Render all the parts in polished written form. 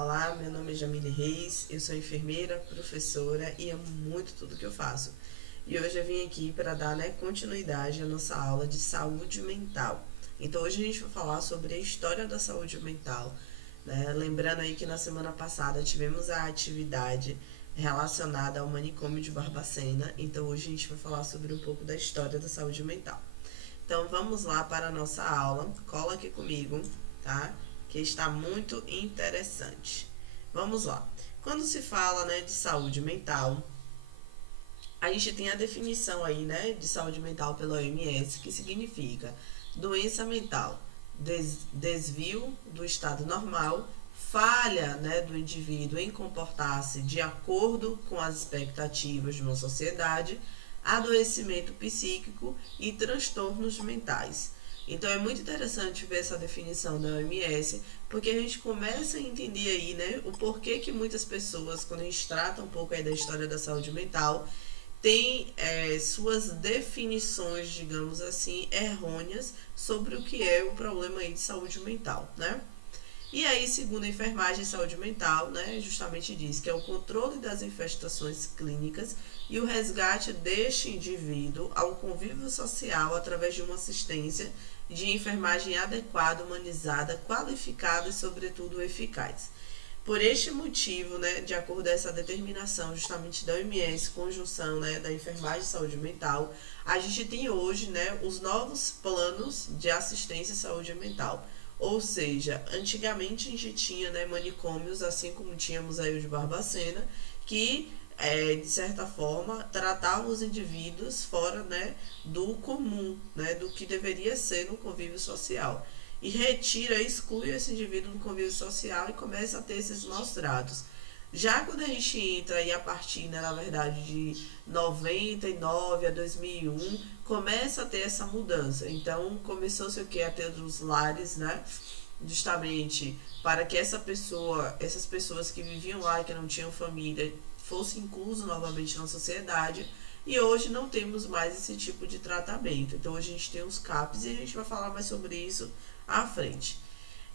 Olá, meu nome é Jamile Reis, eu sou enfermeira, professora e amo muito tudo que eu faço. E hoje eu vim aqui para dar continuidade à nossa aula de saúde mental. Então hoje a gente vai falar sobre a história da saúde mental, né? Lembrando aí que na semana passada tivemos a atividade relacionada ao manicômio de Barbacena, então hoje a gente vai falar sobre um pouco da história da saúde mental. Então vamos lá para a nossa aula, cola aqui comigo, tá? Que está muito interessante. Vamos lá. Quando se fala, de saúde mental, a gente tem a definição aí, de saúde mental pela OMS, que significa doença mental, desvio do estado normal, falha, do indivíduo em comportar-se de acordo com as expectativas de uma sociedade, adoecimento psíquico e transtornos mentais. Então é muito interessante ver essa definição da OMS, porque a gente começa a entender aí, o porquê que muitas pessoas, quando a gente trata um pouco aí da história da saúde mental, tem suas definições, digamos assim, errôneas sobre o que é o problema aí de saúde mental, né? E aí, segundo a enfermagem e saúde mental, justamente diz que é o controle das infestações clínicas e o resgate deste indivíduo ao convívio social através de uma assistência de enfermagem adequada, humanizada, qualificada e, sobretudo, eficaz. Por este motivo, de acordo com essa determinação justamente da OMS, conjunção da enfermagem e saúde mental, a gente tem hoje os novos planos de assistência à saúde mental. Ou seja, antigamente a gente tinha manicômios, assim como tínhamos aí o de Barbacena, que de certa forma tratavam os indivíduos fora do comum, do que deveria ser no convívio social. E retira, exclui esse indivíduo do convívio social e começa a ter esses maus tratos. Já quando a gente entra aí a partir, na verdade, de 99 a 2001, começa a ter essa mudança. Então, começou-se o que? A ter os lares, justamente para que essas pessoas que viviam lá e que não tinham família, fossem inclusas novamente na sociedade. E hoje não temos mais esse tipo de tratamento. Então, hoje a gente tem os CAPs e a gente vai falar mais sobre isso à frente.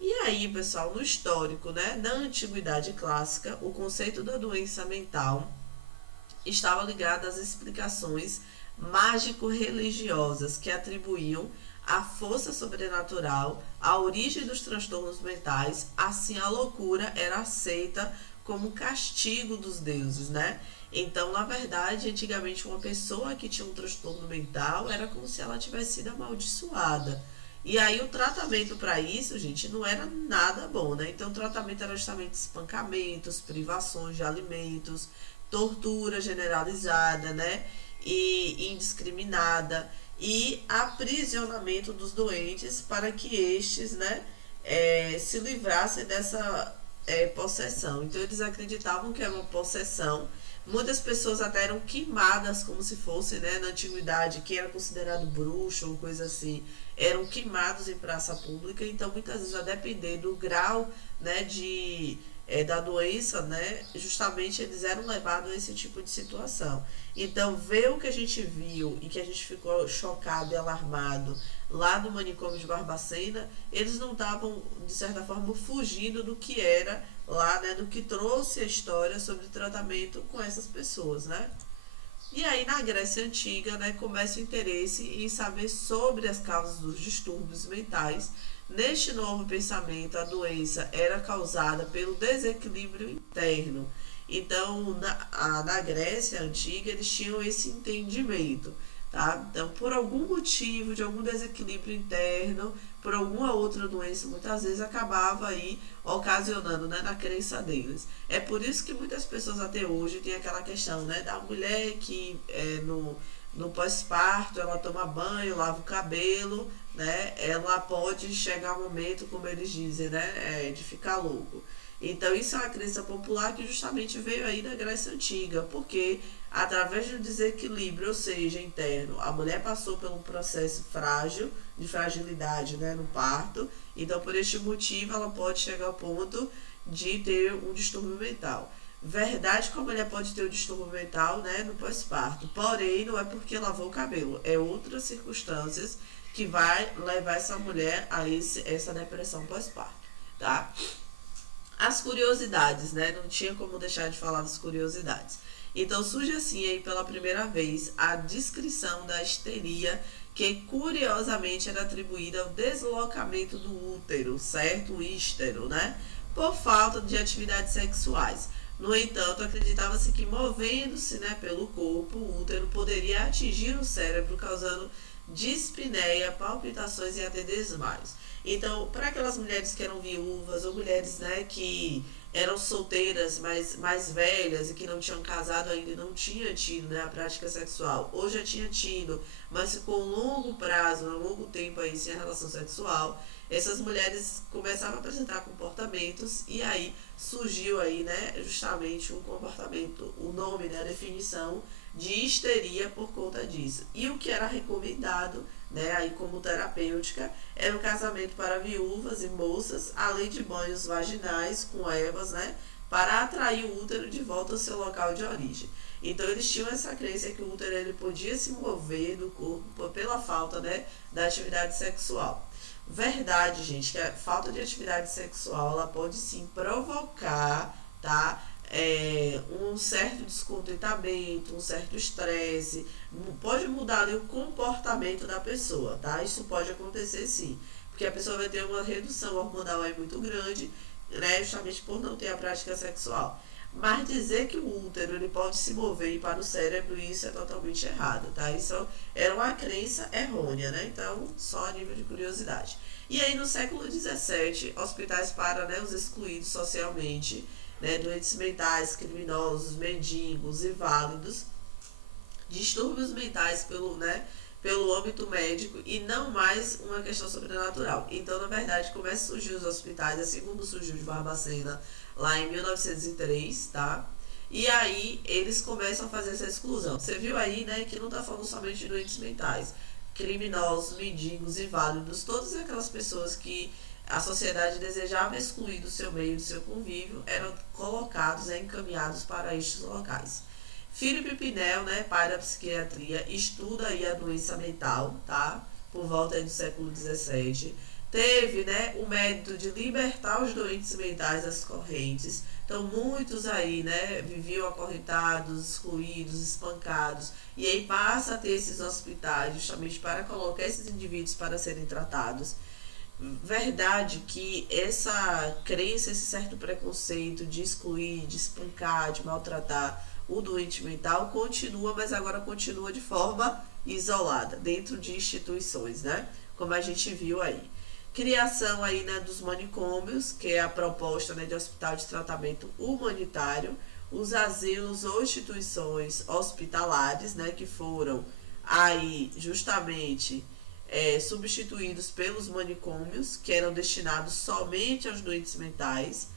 E aí, pessoal, no histórico, da antiguidade clássica, o conceito da doença mental estava ligado às explicações mágico-religiosas que atribuíam a força sobrenatural à origem dos transtornos mentais. Assim, a loucura era aceita como castigo dos deuses, Então, na verdade, antigamente uma pessoa que tinha um transtorno mental era como se ela tivesse sido amaldiçoada. E aí o tratamento para isso, gente, não era nada bom, Então o tratamento era justamente espancamentos, privações de alimentos, tortura generalizada, e indiscriminada, e aprisionamento dos doentes para que estes, se livrassem dessa possessão. Então eles acreditavam que era uma possessão. Muitas pessoas até eram queimadas como se fosse, na antiguidade, quem era considerado bruxo ou coisa assim, eram queimados em praça pública. Então muitas vezes, a depender do grau da doença, justamente eles eram levados a esse tipo de situação. Então, ver o que a gente viu e que a gente ficou chocado e alarmado lá no manicômio de Barbacena, eles não estavam, de certa forma, fugindo do que era lá, do que trouxe a história sobre tratamento com essas pessoas, E aí, na Grécia Antiga, começa o interesse em saber sobre as causas dos distúrbios mentais. Neste novo pensamento, a doença era causada pelo desequilíbrio interno. Então, na Grécia Antiga, eles tinham esse entendimento, tá? Então, por algum motivo, de algum desequilíbrio interno, por alguma outra doença, muitas vezes acabava aí ocasionando, na crença deles. É por isso que muitas pessoas até hoje têm aquela questão, da mulher que no pós-parto ela toma banho, lava o cabelo, ela pode chegar um momento, como eles dizem, de ficar louco. Então isso é uma crença popular que justamente veio aí da Grécia Antiga, porque através do desequilíbrio, ou seja, interno, a mulher passou por um processo frágil, de fragilidade, no parto. Então por este motivo ela pode chegar ao ponto de ter um distúrbio mental. Verdade que a mulher pode ter um distúrbio mental, no pós-parto, porém não é porque lavou o cabelo, é outras circunstâncias que vai levar essa mulher a essa depressão pós-parto, tá? A as curiosidades, né? Não tinha como deixar de falar das curiosidades. Então surge assim aí pela primeira vez a descrição da histeria, que curiosamente era atribuída ao deslocamento do útero, certo? O hístero, né? Por falta de atividades sexuais. No entanto, acreditava-se que movendo-se, né, pelo corpo, o útero poderia atingir o cérebro, causando dispneia, palpitações e até desmaios. Então, para aquelas mulheres que eram viúvas ou mulheres, né, que eram solteiras, mais velhas e que não tinham casado ainda e não tinham tido, né, a prática sexual, ou já tinha tido, mas ficou um longo prazo, um longo tempo aí sem a relação sexual, essas mulheres começavam a apresentar comportamentos e aí surgiu aí, né, justamente um comportamento, o nome, né, a definição de histeria por conta disso. E o que era recomendado, né, aí como terapêutica, era o casamento para viúvas e moças, além de banhos vaginais com ervas, né, para atrair o útero de volta ao seu local de origem. Então eles tinham essa crença que o útero ele podia se mover do corpo pela falta, né, da atividade sexual. Verdade, gente, que a falta de atividade sexual ela pode sim provocar, tá? Um certo descontentamento, um certo estresse, pode mudar ali o comportamento da pessoa, tá? Isso pode acontecer sim, porque a pessoa vai ter uma redução hormonal aí muito grande, né? Justamente por não ter a prática sexual. Mas dizer que o útero ele pode se mover e ir para o cérebro, isso é totalmente errado, tá? Isso era uma crença errônea, né? Então, só a nível de curiosidade. E aí, no século XVII, hospitais para, né, os excluídos socialmente, né, doentes mentais, criminosos, mendigos, inválidos, distúrbios mentais pelo âmbito médico e não mais uma questão sobrenatural. Então, na verdade, começa a surgir os hospitais, assim como surgiu de Barbacena, lá em 1903, tá? E aí eles começam a fazer essa exclusão. Você viu aí, né, que não tá falando somente de doentes mentais, criminosos, mendigos, inválidos, todas aquelas pessoas que a sociedade desejava excluir do seu meio, do seu convívio, eram colocados, né, encaminhados para estes locais. Philippe Pinel, né, pai da psiquiatria, estuda aí a doença mental, tá? Por volta aí do século XVII. Teve, né, o mérito de libertar os doentes mentais das correntes. Então, muitos aí, né, viviam acorrentados, excluídos, espancados. E aí passa a ter esses hospitais justamente para colocar esses indivíduos para serem tratados. Verdade que essa crença, esse certo preconceito de excluir, de espancar, de maltratar o doente mental continua, mas agora continua de forma isolada, dentro de instituições, né? Como a gente viu aí. Criação aí, né, dos manicômios, que é a proposta, né, de hospital de tratamento humanitário, os asilos ou instituições hospitalares, né, que foram aí justamente substituídos pelos manicômios, que eram destinados somente aos doentes mentais,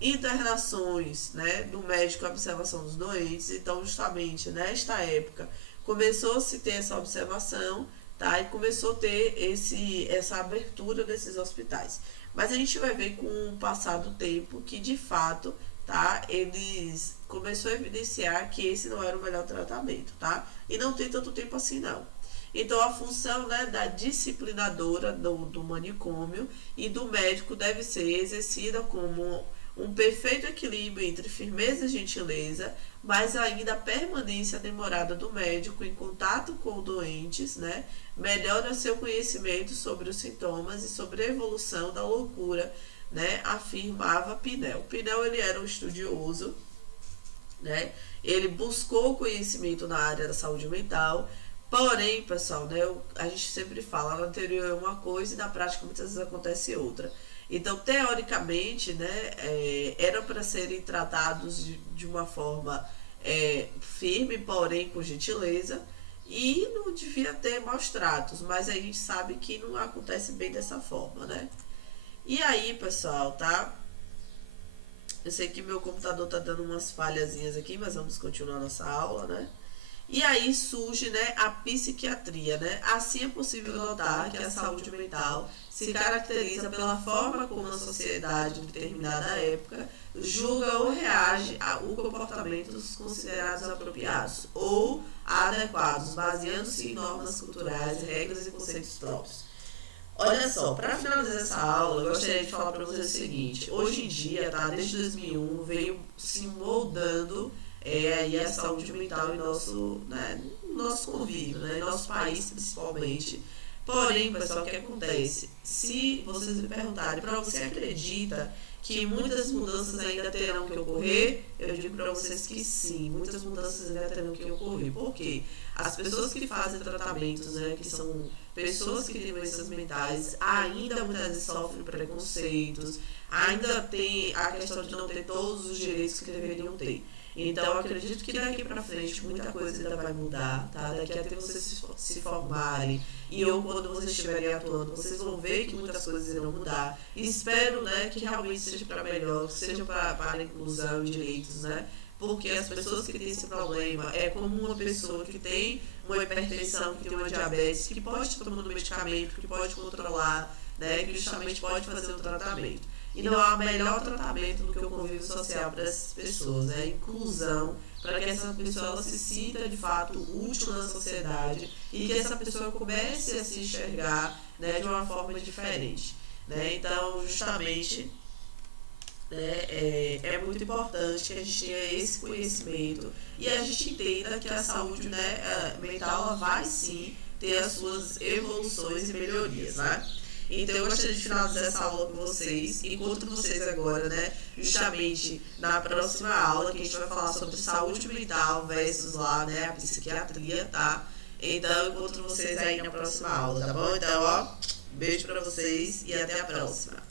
internações, né, do médico à observação dos doentes. Então, justamente nesta época, começou a se ter essa observação, tá, e começou a ter essa abertura desses hospitais. Mas a gente vai ver com o passar do tempo que, de fato, tá, eles começou a evidenciar que esse não era o melhor tratamento, tá? E não tem tanto tempo assim, não. Então, a função, né, da disciplinadora do manicômio e do médico deve ser exercida como um perfeito equilíbrio entre firmeza e gentileza, mas ainda a permanência demorada do médico em contato com doentes, né, melhora seu conhecimento sobre os sintomas e sobre a evolução da loucura, né, afirmava Pinel. Pinel ele era um estudioso, né, ele buscou conhecimento na área da saúde mental. Porém, pessoal, né, a gente sempre fala, no anterior é uma coisa e na prática muitas vezes acontece outra. Então, teoricamente, né, eram para serem tratados de uma forma firme, porém com gentileza, e não devia ter maus tratos, mas a gente sabe que não acontece bem dessa forma, né? E aí, pessoal, tá? Eu sei que meu computador tá dando umas falhazinhas aqui, mas vamos continuar nossa aula, né? E aí surge, né, a psiquiatria, né? Assim é possível notar que a saúde mental se caracteriza pela forma como a sociedade de determinada época julga ou reage ao comportamentos considerados apropriados ou adequados, baseando-se em normas culturais, regras e conceitos próprios. Olha só, para finalizar essa aula, eu gostaria de falar para vocês o seguinte: hoje em dia, tá, desde 2001, veio se moldando aí a saúde mental em nosso convívio, né, em nosso país principalmente. Porém, pessoal, o que acontece? Se vocês me perguntarem, para você acredita que muitas mudanças ainda terão que ocorrer? Eu digo para vocês que sim, muitas mudanças ainda terão que ocorrer. Por quê? As pessoas que fazem tratamentos, né, que são pessoas que têm doenças mentais, ainda muitas vezes sofrem preconceitos, ainda tem a questão de não ter todos os direitos que deveriam ter. Então, eu acredito que daqui pra frente muita coisa ainda vai mudar, tá? Daqui até vocês se formarem e ou quando vocês estiverem atuando, vocês vão ver que muitas coisas irão mudar. E espero, né, que realmente seja para melhor, que seja para a inclusão e direitos, né? Porque as pessoas que têm esse problema é como uma pessoa que tem uma hipertensão, que tem uma diabetes, que pode estar tomando medicamento, que pode controlar, né, que justamente pode fazer um tratamento. E não há melhor tratamento do que o convívio social para essas pessoas, né? Inclusão, para que essa pessoa ela se sinta de fato útil na sociedade e que essa pessoa comece a se enxergar, né, de uma forma diferente. Né? Então, justamente, né, é muito importante que a gente tenha esse conhecimento e a gente entenda que a saúde, né, mental ela vai sim ter as suas evoluções e melhorias, né? Então eu gostaria de finalizar essa aula com vocês. Encontro vocês agora, né, justamente na próxima aula, que a gente vai falar sobre saúde mental versus lá, né, a psiquiatria, tá? Então eu encontro vocês aí na próxima aula, tá bom? Então, ó, beijo pra vocês e até a próxima.